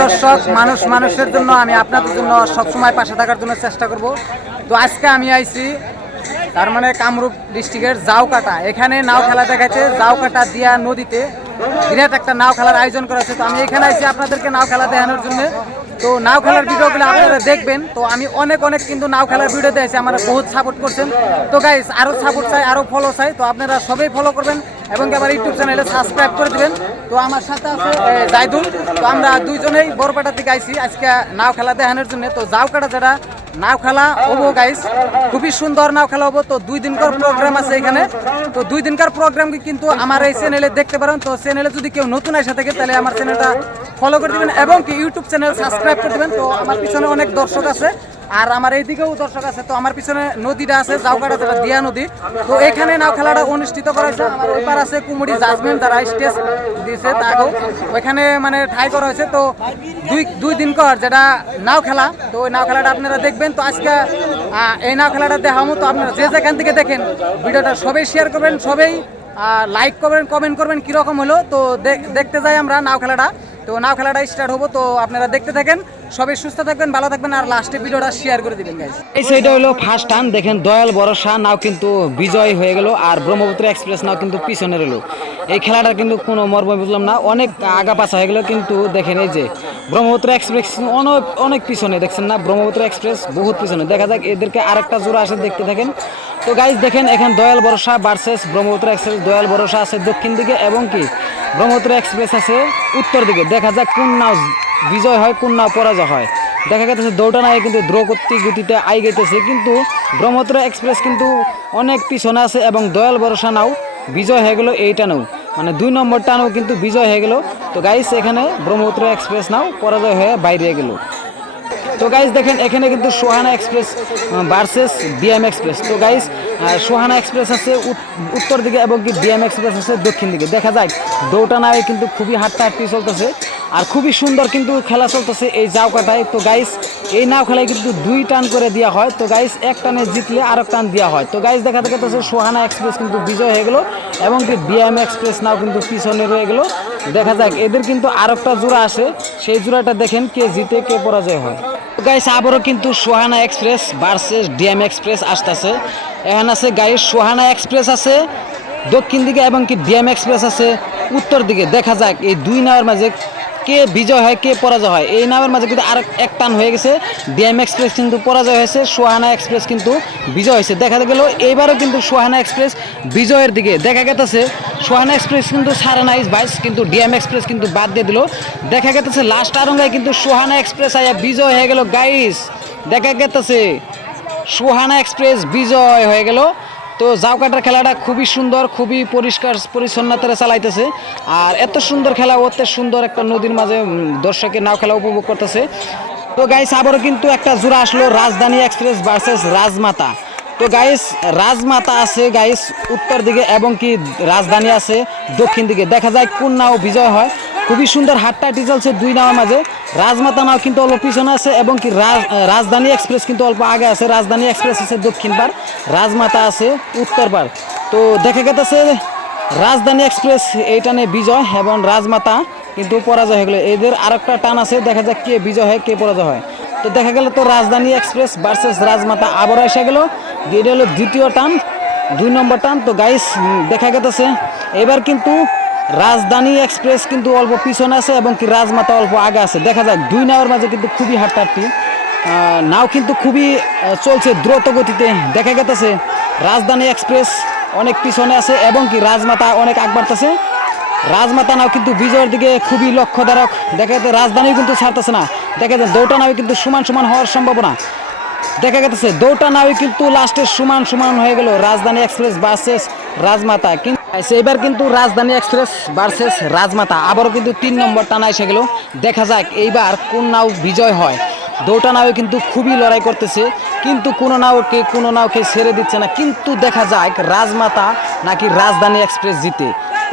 দর্শক, মানুষ মানুষের জন্য আমি আপনাদের জন্য সবসময় পাশে থাকার জন্য চেষ্টা করব। তো আজকে আমি আইছি, তার মানে কামরূপ ডিস্ট্রিক্টের জাউকাটা। এখানে নাও খেলা দেখাচ্ছে জাউকাটা দিয়া নদীতে বিরাট একটা নাও খেলার আয়োজন করা হয়েছে। তো আমি এখানে আইছি আপনাদেরকে নাও খেলা দেখানোর জন্য। তো নাও খেলার ভিডিওগুলো আপনারা দেখবেন। তো আমি অনেক অনেক কিন্তু নাও খেলার ভিডিও দিয়েছি আমার বহুত সাপোর্ট করছেন। তো গাইস আরও সাপোর্ট চাই আরও ফলো চাই। তো আপনারা সবাই ফলো করবেন। এবং আমার ইউটিউব চ্যানেলে সাবস্ক্রাইব করে দিবেন। তো আমার সাথে আছে এ, জাইদুল। তো আমরা দুইজনেই বড়পাটা থেকে আইছি। আজকে নাও খেলা দেখানোর জন্য। তো যাও কাটা যেটা নাও খেলা হব গাইস খুবই সুন্দর নাও খেলা হব। তো দুই দিনকার প্রোগ্রাম আছে এখানে। তো দুই দিনকার প্রোগ্রাম কিন্তু আমার এই চ্যানেলে দেখতে পারেন। তো চ্যানেলে যদি কেউ নতুন এসে থাকে তাহলে আমার চ্যানেলটা ফলো করে দিবেন এবং কি ইউটিউব চ্যানেল সাবস্ক্রাইব করে দিবেন। তো আমার পিছনে অনেক দর্শক আছে। আর আমার এইদিকেও দর্শক আছে, তো আমার পিছনে নদীটা আছে, জাউকাটা দিয়া নদী। তো এখানে নাও খেলাটা অনুষ্ঠিত করা হয়েছে আমার ওই পার আছে কুমুড়ি জাজমেন্ট, তারা স্টেজ দিয়েছে তাকেও। ওইখানে মানে ঠাই করা হয়েছে, তো দুই দুই দিন কর যেটা নাও খেলা, তো ওই নাও খেলাটা আপনারা দেখবেন। তো আজকে এই নাও খেলাটা দেখাবো তো আপনারা যে যেখান থেকে দেখেন, ভিডিওটা সবাই শেয়ার করবেন, সবাই লাইক করবেন কমেন্ট করবেন, কীরকম হলো, তো দেখ- দেখতে যাই আমরা নাও খেলাটা। তো নাও খেলাটা স্টার্ট হব। তো আপনারা দেখতে থাকেন, সবাই সুস্থ থাকবেন, ভালো থাকবেন, আর লাস্টে ভিডিওটা শেয়ার করে দিবেন গাইস এই সাইডে হলো ফার্স্ট টান দেখেন দয়াল ভরসা, নাও কিন্তু বিজয় হয়ে গেল, আর ব্রহ্মপুত্র এক্সপ্রেস নাও কিন্তু পিছনে রইল এই খেলাটা কিন্তু কোনো মর্ম বুঝলাম না, অনেক আগা পাছা হয়ে গেল, কিন্তু দেখেন এই যে ব্রহ্মপুত্র এক্সপ্রেস অনেক অনেক পিছনে, দেখছেন না? ব্রহ্মপুত্র এক্সপ্রেস বহুত পিছনে। দেখা যাক, এদেরকে আরেকটা জোড়া আসে, দেখতে থাকেন। তো গাইজ দেখেন, এখানে দয়াল ভরসা ভার্সেস ব্রহ্মপুত্র এক্সপ্রেস দয়াল ভরসা আছে দক্ষিণ দিকে, এবং কি ব্রহ্মপুত্র এক্সপ্রেস আছে উত্তর দিকে। দেখা যাক কোন নাও বিজয় হয়, কোন নাও পরাজয় হয়। দেখা গেছে দৌড়া নাই, কিন্তু দ্রৌপদী গতিতে আই গেতেছে। কিন্তু ব্রহ্মপুত্র এক্সপ্রেস কিন্তু অনেক পিছনে আছে এবং দয়াল ভরসা নাও বিজয় হয়ে গেল এই টানেও মানে দুই নম্বর টানেও কিন্তু বিজয় হয়ে গেল। তো গাইস এখানে ব্রহ্মপুত্র এক্সপ্রেস নাও পরাজয় হয়ে বাইরে গেল। তো গাইস দেখেন, এখানে কিন্তু Sohana express versus BM express তো গাইস সোহানা এক্সপ্রেস আছে উত- উত্তর দিকে এবং কি বিএম এক্সপ্রেস আছে দক্ষিণ দিকে। দেখা যায় দৌটা নামে কিন্তু খুবই হাঁটতে হাঁটতে চলতেছে আর খুবই সুন্দর কিন্তু খেলা চলতেছে এই জাউ কাটায় তো গাইস এই নাও খেলায় কিন্তু দুই টান করে দেওয়া হয়। তো গাইস এক টানে জিতলে আর এক টান দেওয়া হয়। তো গাইস দেখা দেখাতেছে সোহানা এক্সপ্রেস কিন্তু বিজয় হয়ে গেলো এবং কি বিএম এক্সপ্রেস নাও কিন্তু পিছনে রয়ে গেলো। দেখা যাক, এদের কিন্তু আর একটা জোড়া আসে সেই জোড়াটা দেখেন কে জিতে, কে পরাজয় হয়। গাইস, আবারও কিন্তু Sohana express versus DM express আসতেছে। এখন আছে গাইস, সোহানা এক্সপ্রেস আছে দক্ষিণ দিকে এবং কি ডিএম এক্সপ্রেস আছে উত্তর দিকে। দেখা যাক, এই দুই নাওয়ার মাঝে কে বিজয় হয়, কে পরাজয় হয়? এই নামের মাঝে কিন্তু আর এক টান হয়ে গেছে। ডিএম এক্সপ্রেস কিন্তু পরাজয় হয়েছে, সোহানা এক্সপ্রেস কিন্তু বিজয় হয়েছে। দেখা গেল, এইবারও কিন্তু সোহানা এক্সপ্রেস বিজয়ের দিকে দেখা গেতেছে। সোহানা এক্সপ্রেস কিন্তু সাড়ে নাইস বাইশ কিন্তু ডিএম এক্সপ্রেস কিন্তু বাদ দিয়ে দিল। দেখা গেতেছে, লাস্ট আরঙ্গায় কিন্তু সোহানা এক্সপ্রেস আয়া বিজয় হয়ে গেল, গাইস। দেখা গেতেছে, সোহানা এক্সপ্রেস বিজয় হয়ে গেল। তো জাউকাটার খেলাটা খুবই সুন্দর, খুবই পরিষ্কার, পরিচ্ছন্নতারে চালাইতেছে। আর এত সুন্দর খেলা অত সুন্দর একটা নদীর মাঝে দর্শকের নাও খেলা উপভোগ করতেছে। তো গাইস আবারও কিন্তু একটা জোড়া আসলো, রাজধানী এক্সপ্রেস ভার্সেস রাজমাতা। তো গাইস রাজমাতা আছে গাইস উত্তর দিকে এবং কি রাজধানী আছে দক্ষিণ দিকে। দেখা যায় কোন নাও বিজয় হয়। খুবই সুন্দর হাট্টাটি চলছে দুই নাওয়ার মাঝে। রাজমাতা নাও কিন্তু অল্প পিছনে আছে এবং কি রাজ- রাজধানী এক্সপ্রেস কিন্তু অল্প আগে আছে। রাজধানী এক্সপ্রেস আছে দক্ষিণ পার রাজমাতা আছে উত্তর পার তো দেখা গেতেছে রাজধানী এক্সপ্রেস এই টানে বিজয় এবং রাজমাতা কিন্তু পরাজয় হয়ে গেলো। এদের আরেকটা টান আছে, দেখা যাক কে বিজয় হয়, কে পরাজয় হয়। তো দেখা গেল তো রাজধানী এক্সপ্রেস ভার্সেস রাজমাতা আবার এসে গেল। এটা হলো দ্বিতীয় টান, দুই নম্বর টান। তো গাইস দেখা গেতেছে, এবার কিন্তু রাজধানী এক্সপ্রেস কিন্তু অল্প পিছনে আছে এবং কি রাজমাতা অল্প আগে আছে। দেখা যাক, দুই নাওয়ার মাঝে কিন্তু খুবই হাট্টাহাট্টি নাও কিন্তু খুবই চলছে দ্রুত গতিতে দেখা গেতেছে, রাজধানী এক্সপ্রেস অনেক পিছনে আছে এবং কি রাজমাতা অনেক আগ বাড়তেছে। রাজমাতা নাও কিন্তু বিজয়ের দিকে খুবই লক্ষ্যধারক। দেখা যাচ্ছে রাজধানী কিন্তু ছাড়তেছে না। দেখা যাচ্ছে দৌটা নাও কিন্তু সমান সমান হওয়ার সম্ভাবনা। দেখা গেতেছে, দৌটা নাও কিন্তু লাস্টে সমান সমান হয়ে গেল। রাজধানী এক্সপ্রেস ভার্সেস রাজমাতা কিন্তু এবার কিন্তু রাজধানী এক্সপ্রেস ভার্সেস রাজমাতা। আবারও কিন্তু তিন নম্বর টানা এসে গেল। দেখা যাক, এইবার কোন নাও বিজয় হয়। দৌটা নাও কিন্তু খুবই লড়াই করতেছে। কিন্তু কোনো নাওকে কোনো নাওকে ছেড়ে দিচ্ছে না। কিন্তু দেখা যাক রাজমাতা নাকি রাজধানী এক্সপ্রেস জিতে।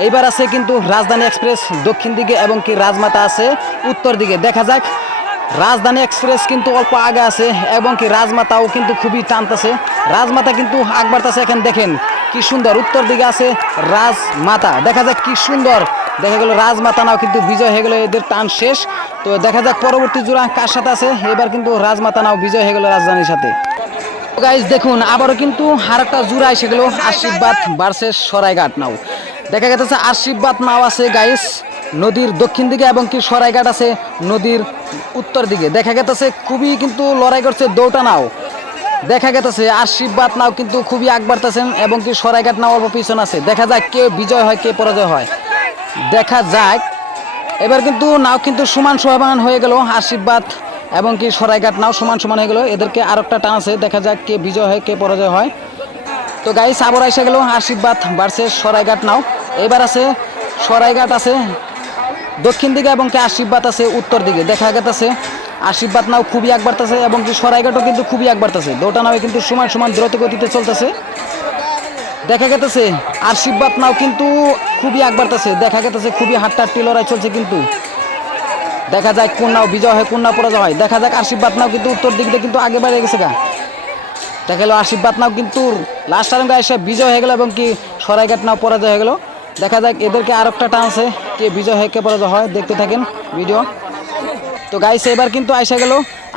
এইবার আছে কিন্তু রাজধানী এক্সপ্রেস দক্ষিণ দিকে এবং কি রাজমাতা আছে উত্তর দিকে। দেখা যাক, রাজধানী এক্সপ্রেস কিন্তু অল্প আগে আছে এবং কি রাজমাতাও কিন্তু খুবই টানতেছে। রাজমাতা কিন্তু আগ বাড়তেছে এখানে দেখেন কি সুন্দর। উত্তর দিকে আছে রাজমাতা। দেখা যাক কি সুন্দর। দেখা গেল রাজমাতা নাও কিন্তু বিজয় হয়ে গেল, এদের টান শেষ। তো দেখা যাক পরবর্তী জোড়া কার সাথে আছে। এবার কিন্তু রাজমাতা নাও বিজয় হয়ে গেল রাজধানীর সাথে। গাইজ দেখুন, আবারও কিন্তু জোড়া এসে গেল আশীর্বাদ ভার্সেস সরাইঘাট নাও। দেখা গেছে আশীর্বাদ নাও আছে গাইস নদীর দক্ষিণ দিকে এবং কি সরাইঘাট আছে নদীর উত্তর দিকে। দেখা গেছে খুবই কিন্তু লড়াই করছে দৌটা নাও। দেখা গেছে আশীর্বাদ নাও কিন্তু খুবই আগ বাড়তেছেন এবং কি সরাইঘাট নাও অল্প পিছন আছে। দেখা যাক কে বিজয় হয়, কে পরাজয় হয়। দেখা যাক। এবার কিন্তু নাও কিন্তু সমান সমান হয়ে গেল আশীর্বাদ এবং কি সরাইঘাট নাও সমান সমান হয়ে গেল। এদেরকে আর একটা টান আছে, দেখা যাক কে বিজয় হয়, কে পরাজয় হয়। তো গাইস আবার এসে গেল আশীর্বাদ ভার্সেস সরাইঘাট নাও। এবার আছে, সরাইঘাট আছে দক্ষিণ দিকে এবং কি আশীর্বাদ আছে উত্তর দিকে। দেখা গেছে আশীর্বাদ নাও খুবই এক বাড়তেছে এবং কি সরাইঘাটও কিন্তু খুবই এক বাড়তেছে। দুটা নাও কিন্তু সমান সমান দ্রুত গতিতে চলতেছে। দেখা গেতেছে, আশীর্বাদ নাও কিন্তু খুবই বাড়তেছে। দেখা গেতেছে, খুবই হাট্টাহাট্টি লড়াই চলছে কিন্তু। দেখা যায় কোন নাও বিজয় হয়, কোন নাও পরাজয় হয়। দেখা যাক আশীর্বাদ নাও কিন্তু উত্তর দিক দিয়ে কিন্তু আগে বেড়ে গেছে গা। দেখা গেল আশীর্বাদ নাও কিন্তু লাস্ট টাইমে এসে বিজয় হয়ে গেল এবং কি সরাইঘাট নাও পরাজয় হয়ে গেল। দেখা যাক এদেরকে আর একটা টান আছে, কে বিজয় হয়ে, কে পরাজয় হয়। দেখতে থাকেন ভিডিও। তো গাইছে এবার কিন্তু আইসা গেল।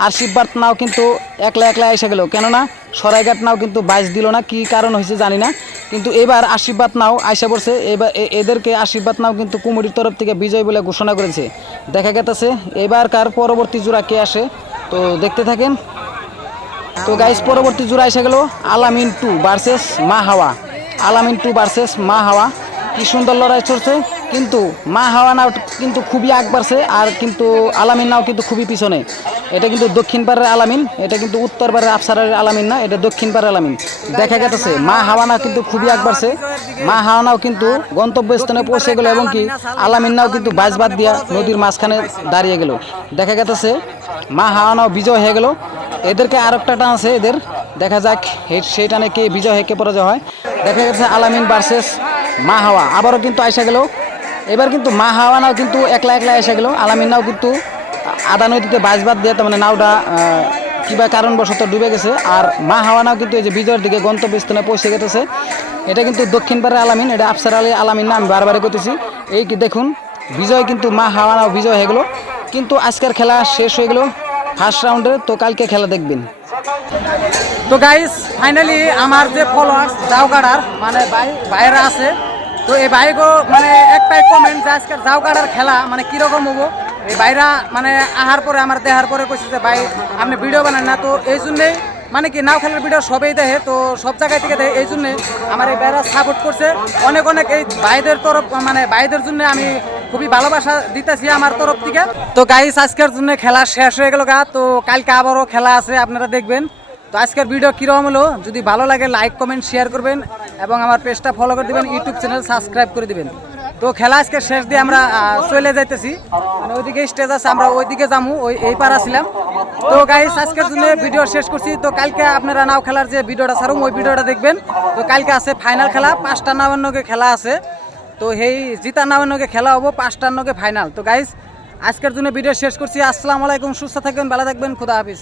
আশীর্বাদ নাও কিন্তু একলা একলা আইসা গেল। কেননা সরাইঘাট নাও কিন্তু বাইশ দিল না, কি কারণ হয়েছে জানি না। কিন্তু এবার আশীর্বাদ নাও আইসা পড়ছে। এবার এদেরকে আশীর্বাদ নাও কিন্তু কুমুরির তরফ থেকে বিজয় বলে ঘোষণা করেছে। দেখা গেছে এবারকার পরবর্তী জোড়া কে আসে? তো দেখতে থাকেন। তো গাইস পরবর্তী জোড়া এসে গেল আলামিন টু ভার্সেস মা হাওয়া। আলামিন টু ভার্সেস মা হাওয়া। কি সুন্দর লড়াই চলছে। কিন্তু মা হাওয়া নাও কিন্তু খুবই আগ বাড়ছে আর কিন্তু আলামিন নাও কিন্তু খুবই পিছনে। এটা কিন্তু দক্ষিণ পাড়ের আলামিন, এটা কিন্তু উত্তর পাড়ের আফসারের আলামিন না, এটা দক্ষিণ পাড়ের আলামিন। দেখা গেছে মা হাওয়া নাও কিন্তু খুবই আগ বাড়ছে মা হাওয়া নাও কিন্তু গন্তব্যস্থানে পৌঁছে গেল এবং কি আলামিন নাও কিন্তু বাজ বাদ দিয়া নদীর মাঝখানে দাঁড়িয়ে গেল। দেখা গেছে মা হাওয়া নাও বিজয় হয়ে গেল। এদেরকে আর একটা টান আছে এদের। দেখা যাক সেই টানে কে বিজয় কে পরাজয় হয়। দেখা গেছে আলামিন ভার্সেস মা হাওয়া। আবারও কিন্তু আইসা গেল। এবার কিন্তু মা হাওয়া নাও কিন্তু একলা একলা এসে গেল। আলামিন নাও কিন্তু আদা নদীতে বাজ বাদ দিয়ে, তার মানে নাওটা কিবা কারণবশত ডুবে গেছে। আর মা হাওয়া নাও কিন্তু এই যে বিজয়ের দিকে গন্তব্যস্থানে পৌঁছে গেছে এটা কিন্তু দক্ষিণ পাড়ের আলামিন, এটা আফসার আলী আলামিন না, আমি বারবারই করতেছি এই দেখুন, বিজয় কিন্তু মা হাওয়া নাও বিজয় হয়ে গেল। কিন্তু আজকের খেলা শেষ হয়ে গেল ফার্স্ট রাউন্ডে তো কালকে খেলা দেখবেন। তো গাইস ফাইনালি আমার যে ফলোয়ার্স জাউগাড়ার মানে ভাই আছে তো এই ভাইগো মানে একটাই কমেন্ট যে আজকের জাউগাড়ার খেলা মানে কীরকম হব? এই ভাইরা মানে আহার পরে, আমার দেহার পরে কইছে যে, ভাই, আপনি ভিডিও বানান না। তো এই জন্যেই মানে কি, নাও খেলার ভিডিও সবেই দেখে, তো সব জায়গায় থেকে দেয় এই জন্যে আমার এই ভাইরা সাপোর্ট করছে। অনেক অনেক এই ভাইদের তরফ মানে ভাইদের জন্য আমি খুবই ভালোবাসা দিতেছি আমার তরফ থেকে। তো গাইস আজকের জন্য খেলা শেষ হয়ে গেল গা। তো কালকে আবারও খেলা আছে, আপনারা দেখবেন। তো আজকের ভিডিও কীরকম হলো? যদি ভালো লাগে লাইক কমেন্ট শেয়ার করবেন। এবং আমার পেজটা ফলো করে দেবেন ইউটিউব চ্যানেল সাবস্ক্রাইব করে দেবেন। তো খেলা আজকে শেষ দিয়ে আমরা চলে যাইতেছি। মানে ওইদিকে স্টেজ আছে, আমরা ওইদিকে যাব ওই, এই পার ছিলাম তো গাইস আজকের জন্য ভিডিও শেষ করছি। তো কালকে আপনারা নাও খেলার যে ভিডিওটা ছাড়ুম, ওই ভিডিওটা দেখবেন। তো কালকে আছে ফাইনাল খেলা, পাঁচটা নগে খেলা আছে। তো সেই জিতা নগে খেলা হব, পাঁচটার নগে ফাইনাল তো গাইস আজকের জন্য ভিডিও শেষ করছি। আসসালামু আলাইকুম, সুস্থ থাকবেন, ভালো থাকবেন, খুদা হাফিজ।